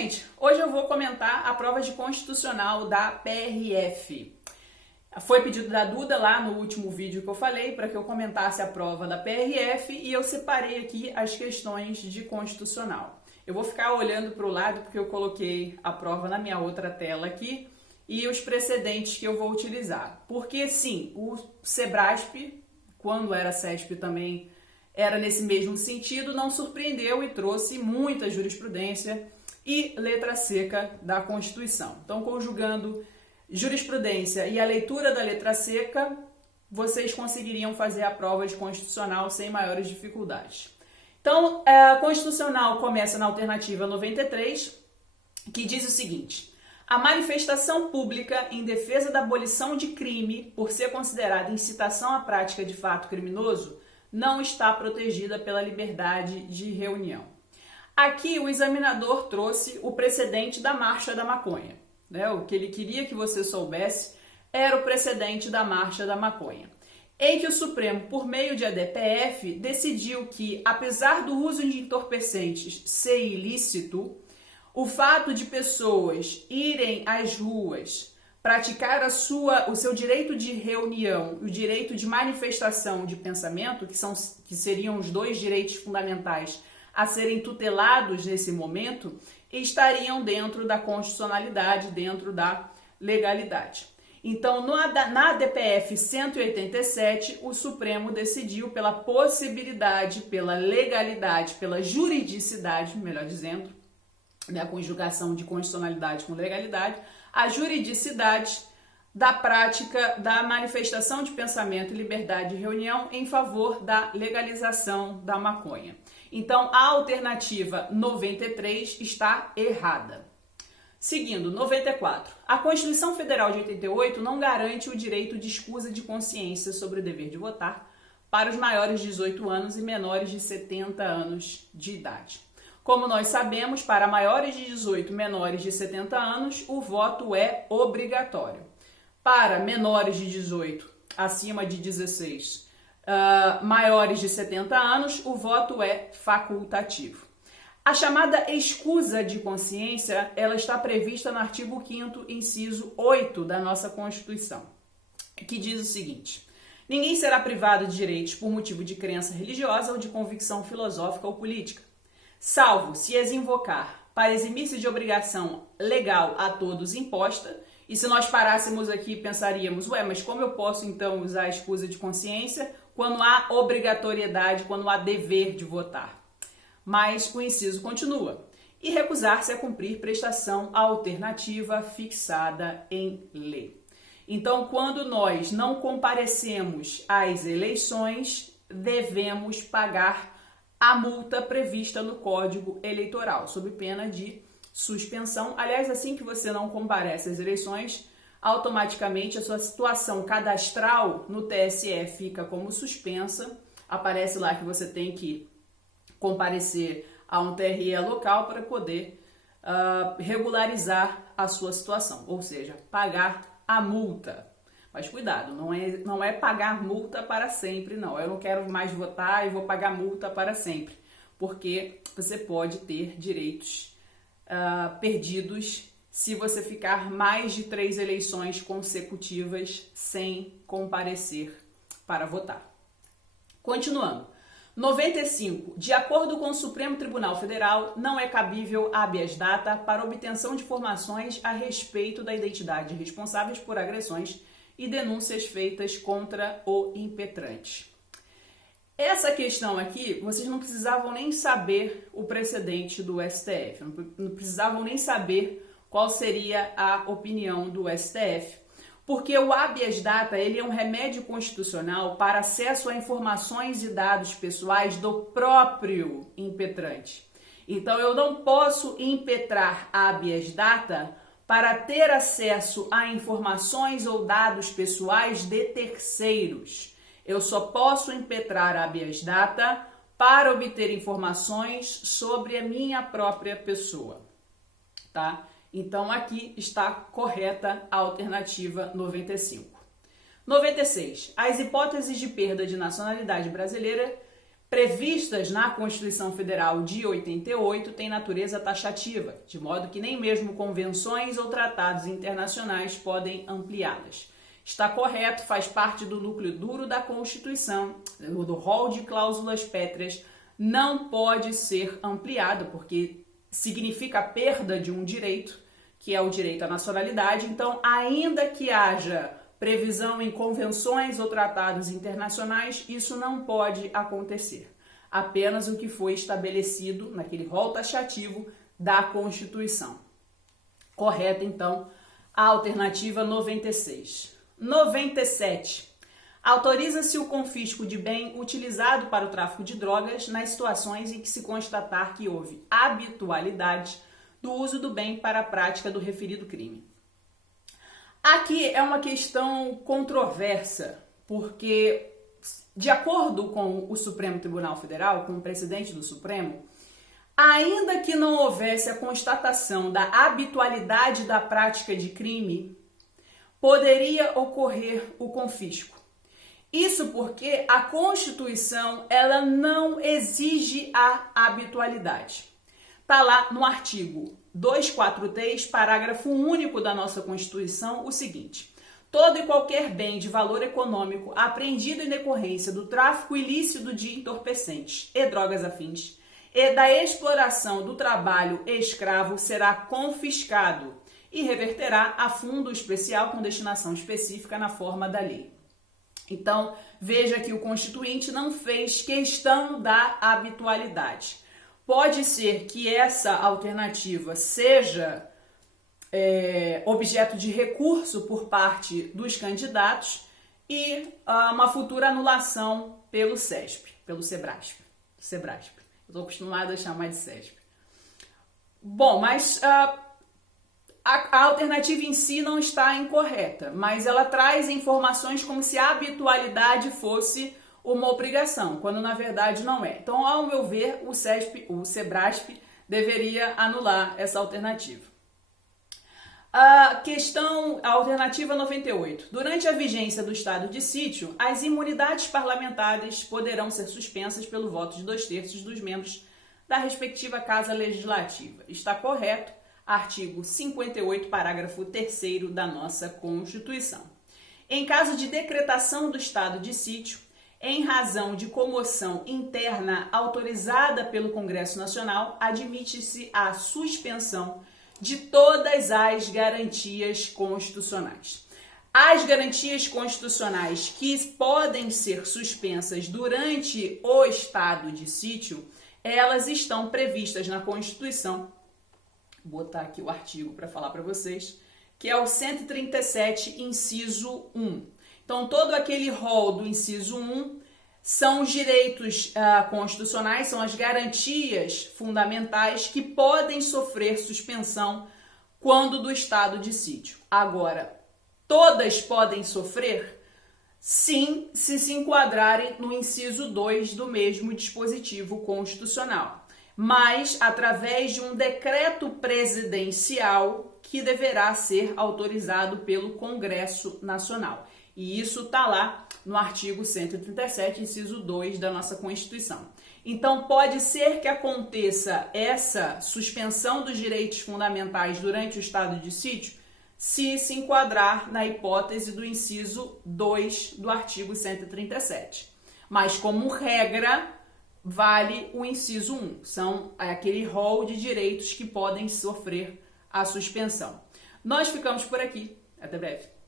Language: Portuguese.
Gente, hoje eu vou comentar a prova de constitucional da PRF. Foi pedido da Duda lá no último vídeo que eu falei para que eu comentasse a prova da PRF e eu separei aqui as questões de constitucional. Eu vou ficar olhando para o lado porque eu coloquei a prova na minha outra tela aqui e os precedentes que eu vou utilizar. Porque sim, o Sebrasp, quando era CESP também era nesse mesmo sentido, não surpreendeu e trouxe muita jurisprudência e letra seca da Constituição. Então, conjugando jurisprudência e a leitura da letra seca, vocês conseguiriam fazer a prova de constitucional sem maiores dificuldades. Então, a constitucional começa na alternativa 93, que diz o seguinte: a manifestação pública em defesa da abolição de crime, por ser considerada incitação à prática de fato criminoso, não está protegida pela liberdade de reunião. Aqui o examinador trouxe o precedente da Marcha da Maconha. O que ele queria que você soubesse era o precedente da Marcha da Maconha, em que o Supremo, por meio de ADPF, decidiu que, apesar do uso de entorpecentes ser ilícito, o fato de pessoas irem às ruas praticar o seu direito de reunião, o direito de manifestação de pensamento, que seriam os dois direitos fundamentais a serem tutelados nesse momento, estariam dentro da constitucionalidade, dentro da legalidade. Então, na DPF 187, o Supremo decidiu pela possibilidade, pela legalidade, pela juridicidade, melhor dizendo, a conjugação de constitucionalidade com legalidade, a juridicidade da prática da manifestação de pensamento e liberdade de reunião em favor da legalização da maconha. Então, a alternativa 93 está errada. Seguindo, 94. A Constituição Federal de 88 não garante o direito de escusa de consciência sobre o dever de votar para os maiores de 18 anos e menores de 70 anos de idade. Como nós sabemos, para maiores de 18 e menores de 70 anos, o voto é obrigatório. Para menores de 18, acima de 16, maiores de 70 anos, o voto é facultativo. A chamada escusa de consciência, ela está prevista no artigo 5º, inciso 8 da nossa Constituição, que diz o seguinte: ninguém será privado de direitos por motivo de crença religiosa ou de convicção filosófica ou política, salvo se as invocar para eximir-se de obrigação legal a todos imposta. E se nós parássemos aqui, pensaríamos, mas como eu posso então usar a escusa de consciência quando há obrigatoriedade, quando há dever de votar? Mas o inciso continua: e recusar-se a cumprir prestação alternativa fixada em lei. Então, quando nós não comparecemos às eleições, devemos pagar a multa prevista no Código Eleitoral, sob pena de suspensão. Aliás, assim que você não comparece às eleições, automaticamente a sua situação cadastral no TSE fica como suspensa. Aparece lá que você tem que comparecer a um TRE local para poder regularizar a sua situação, ou seja, pagar a multa. Mas cuidado, não é pagar multa para sempre, não. Eu não quero mais votar e vou pagar multa para sempre, porque você pode ter direitos perdidos se você ficar mais de 3 eleições consecutivas sem comparecer para votar. Continuando. 95. De acordo com o Supremo Tribunal Federal, não é cabível habeas data para obtenção de informações a respeito da identidade de responsáveis por agressões e denúncias feitas contra o impetrante. Essa questão aqui, vocês não precisavam nem saber o precedente do STF, não precisavam nem saber qual seria a opinião do STF, porque o habeas data ele é um remédio constitucional para acesso a informações e dados pessoais do próprio impetrante. Então, eu não posso impetrar habeas data para ter acesso a informações ou dados pessoais de terceiros. Eu só posso impetrar habeas data para obter informações sobre a minha própria pessoa, tá? Então, aqui está correta a alternativa 95. 96. As hipóteses de perda de nacionalidade brasileira previstas na Constituição Federal de 88 têm natureza taxativa, de modo que nem mesmo convenções ou tratados internacionais podem ampliá-las. Está correto, faz parte do núcleo duro da Constituição, do rol de cláusulas pétreas, não pode ser ampliado, porque significa a perda de um direito, que é o direito à nacionalidade. Então, ainda que haja previsão em convenções ou tratados internacionais, isso não pode acontecer. Apenas o que foi estabelecido naquele rol taxativo da Constituição. Correto, então, a alternativa 96. 97. Autoriza-se o confisco de bem utilizado para o tráfico de drogas nas situações em que se constatar que houve habitualidade do uso do bem para a prática do referido crime. Aqui é uma questão controversa, porque, de acordo com o Supremo Tribunal Federal, com o presidente do Supremo, ainda que não houvesse a constatação da habitualidade da prática de crime, poderia ocorrer o confisco. Isso porque a Constituição ela não exige a habitualidade. Está lá no artigo 243, parágrafo único da nossa Constituição, o seguinte: todo e qualquer bem de valor econômico apreendido em decorrência do tráfico ilícito de entorpecentes e drogas afins e da exploração do trabalho escravo será confiscado e reverterá a fundo especial com destinação específica na forma da lei. Então, veja que o Constituinte não fez questão da habitualidade. Pode ser que essa alternativa seja objeto de recurso por parte dos candidatos e uma futura anulação pelo SESP, pelo Sebrasp. Eu estou acostumada a chamar de SESP. Bom, mas a alternativa em si não está incorreta, mas ela traz informações como se a habitualidade fosse uma obrigação, quando na verdade não é. Então, ao meu ver, o Sebrasp deveria anular essa alternativa. A alternativa 98. Durante a vigência do estado de sítio, as imunidades parlamentares poderão ser suspensas pelo voto de 2/3 dos membros da respectiva Casa Legislativa. Está correto, artigo 58, parágrafo 3º da nossa Constituição. Em caso de decretação do estado de sítio, em razão de comoção interna autorizada pelo Congresso Nacional, admite-se a suspensão de todas as garantias constitucionais. As garantias constitucionais que podem ser suspensas durante o estado de sítio, elas estão previstas na Constituição. Vou botar aqui o artigo para falar para vocês, que é o 137, inciso 1. Então, todo aquele rol do inciso 1 são os direitos constitucionais, são as garantias fundamentais que podem sofrer suspensão quando do estado de sítio. Agora, todas podem sofrer? Sim, se enquadrarem no inciso 2 do mesmo dispositivo constitucional, mas através de um decreto presidencial que deverá ser autorizado pelo Congresso Nacional. E isso está lá no artigo 137, inciso 2 da nossa Constituição. Então, pode ser que aconteça essa suspensão dos direitos fundamentais durante o estado de sítio, se enquadrar na hipótese do inciso 2 do artigo 137. Mas, como regra, vale o inciso 1. São aquele rol de direitos que podem sofrer a suspensão. Nós ficamos por aqui. Até breve.